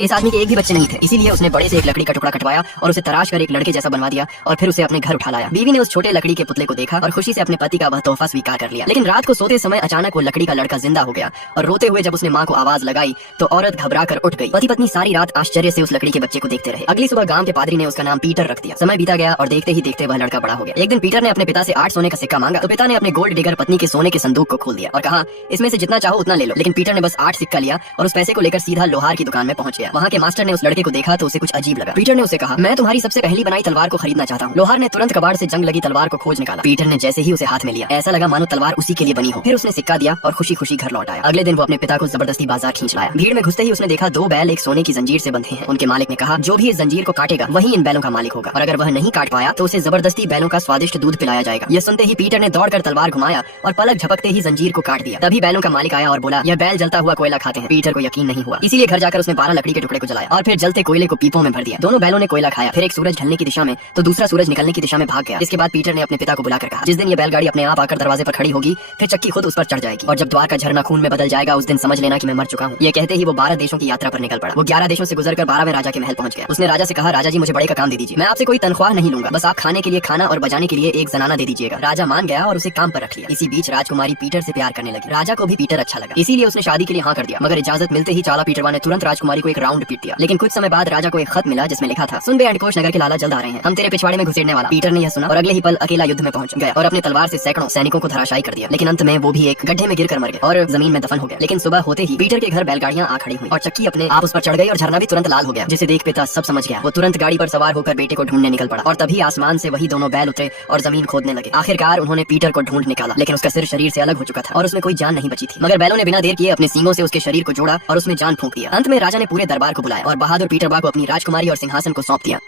इस आदमी के एक भी बच्चे नहीं थे, इसीलिए उसने बड़े से एक लकड़ी का टुकड़ा कटवाया और उसे तराश कर एक लड़के जैसा बनवा दिया और फिर उसे अपने घर उठा लाया। बीवी ने उस छोटे लकड़ी के पुतले को देखा और खुशी से अपने पति का वह तोहफा स्वीकार कर लिया। लेकिन रात को सोते समय अचानक वो लकड़ी का लड़का जिंदा हो गया और रोते हुए जब उसने माँ को आवाज लगाई तो औरत घबरा कर उठ गई। पति पत्नी सारी रात आश्चर्य से उस लकड़ी के बच्चे को देखते रहे। अगली सुबह गांव के पादरी ने उसका नाम पीटर रख दिया। समय बीता गया और देखते ही देखते वह लड़का बड़ा हो गया। एक दिन पीटर ने अपने पिता से 8 सोने का सिक्का मांगा तो पिता ने अपने गोल्ड डिगर पत्नी के सोने के संदूक को खोल दिया और कहा, इसमें से जितना चाहो उतना ले लो। लेकिन पीटर ने बस 8 सिक्का लिया और उस पैसे को लेकर सीधा लोहार की दुकान में पहुंच गया। वहाँ के मास्टर ने उस लड़के को देखा तो उसे कुछ अजीब लगा। पीटर ने उसे कहा, मैं तुम्हारी सबसे पहली बनाई तलवार को खरीदना चाहता हूँ। लोहार ने तुरंत कबाड़ से जंग लगी तलवार को खोज निकाला। पीटर ने जैसे ही उसे हाथ में लिया ऐसा लगा मानो तलवार उसी के लिए बनी हो। फिर उसने सिक्का दिया और खुशी खुशी घर लौट आया। अगले दिन वो अपने पिता को जबरदस्ती बाजार खींच लाया। भीड़ में घुसते ही उसने देखा 2 बैल एक सोने की जंजीर से बंधे हैं। उनके मालिक ने कहा, जो भी इस जंजीर को काटेगा वही इन बैलों का मालिक होगा और अगर वह नहीं काट पाया तो उसे जबरदस्ती बैलों का स्वादिष्ट दूध पिलाया जाएगा। यह सुनते ही पीटर ने दौड़कर तलवार घुमाया और पलक झपकते ही जंजीर को काट दिया। तभी बैलों का मालिक आया और बोला, यह बैल जलता हुआ कोयला खाते हैं। पीटर को यकीन नहीं हुआ, इसीलिए घर जाकर उसने 12 लकड़ी के टुकड़े को जलाया और फिर जलते कोयले को पीपों में भर दिया। दोनों बैलों ने कोयला खाया। फिर एक सूरज ढलने की दिशा में तो दूसरा सूरज निकलने की दिशा में भाग गया। इसके बाद पीटर ने अपने पिता को बुलाकर कहा, जिस दिन ये बैलगाड़ी अपने आप आकर दरवाजे पर खड़ी होगी फिर चक्की खुद उस पर चढ़ जाएगी और जब द्वार का झरना खून में बदल जाएगा उस दिन समझ लेना कि मैं मर चुका हूँ। ये कहते ही वो 12 देशों की यात्रा पर निकल पड़ा। वो 11 देशों से गुजरकर 12वें राजा के महल पहुंच गया। उसने राजा से कहा, राजा जी मुझे बड़े का काम दे दीजिए। मैं आपसे कोई तनख्वाह नहीं लूंगा, बस आप खाने के लिए खाना और बजाने के लिए एक जनाना दे दीजिएगा। राजा मान गया और उसे काम पर रख लिया। इसी बीच राजकुमारी पीटर से प्यार करने लगी। राजा को भी पीटर अच्छा लगा, इसीलिए उसने शादी के लिए हाँ कर दिया। मगर इजाजत मिलते ही चाला पीटरवा ने तुरंत राजकुमारी को एक राउंड पीट दिया। लेकिन कुछ समय बाद राजा को एक खत मिला जिसमें लिखा था, सुन बे अंडकोश नगर के लाला जल्द आ रहे हैं, हम तेरे पिछवाड़े में घुसेड़ने वाला। पीटर ने यह सुना और अगले ही पल अकेला युद्ध में पहुंच गया और अपने तलवार से सैकड़ों सैनिकों को धराशायी कर दिया। लेकिन अंत में वो भी एक गड्ढे में गिरकर मर गया और जमीन में दफन हो गया। लेकिन सुबह होते ही पीटर के घर बैलगाड़ियां आ खड़ी हुई और चक्की अपने आप उस पर चढ़ गई और झरना भी तुरंत लाल हो गया, जिसे देख पिता सब समझ गया। वो तुरंत गाड़ी पर सवार होकर बेटे को ढूंढने निकल पड़ा और तभी आसमान से वही दोनों बैल उतरे और जमीन खोदने लगे। आखिरकार उन्होंने पीटर को ढूंढ निकाला, लेकिन उसका सिर शरीर से अलग हो चुका था और उसमें कोई जान नहीं बची थी। मगर बैलों ने बिना देर किए अपने सींगों से उसके शरीर को जोड़ा और उसमें जान फूंक दिया। अंत में राजा ने पूरे दरबार को बुलाया और बहादुर पीटरबा को अपनी राजकुमारी और सिंहासन को सौंप दिया।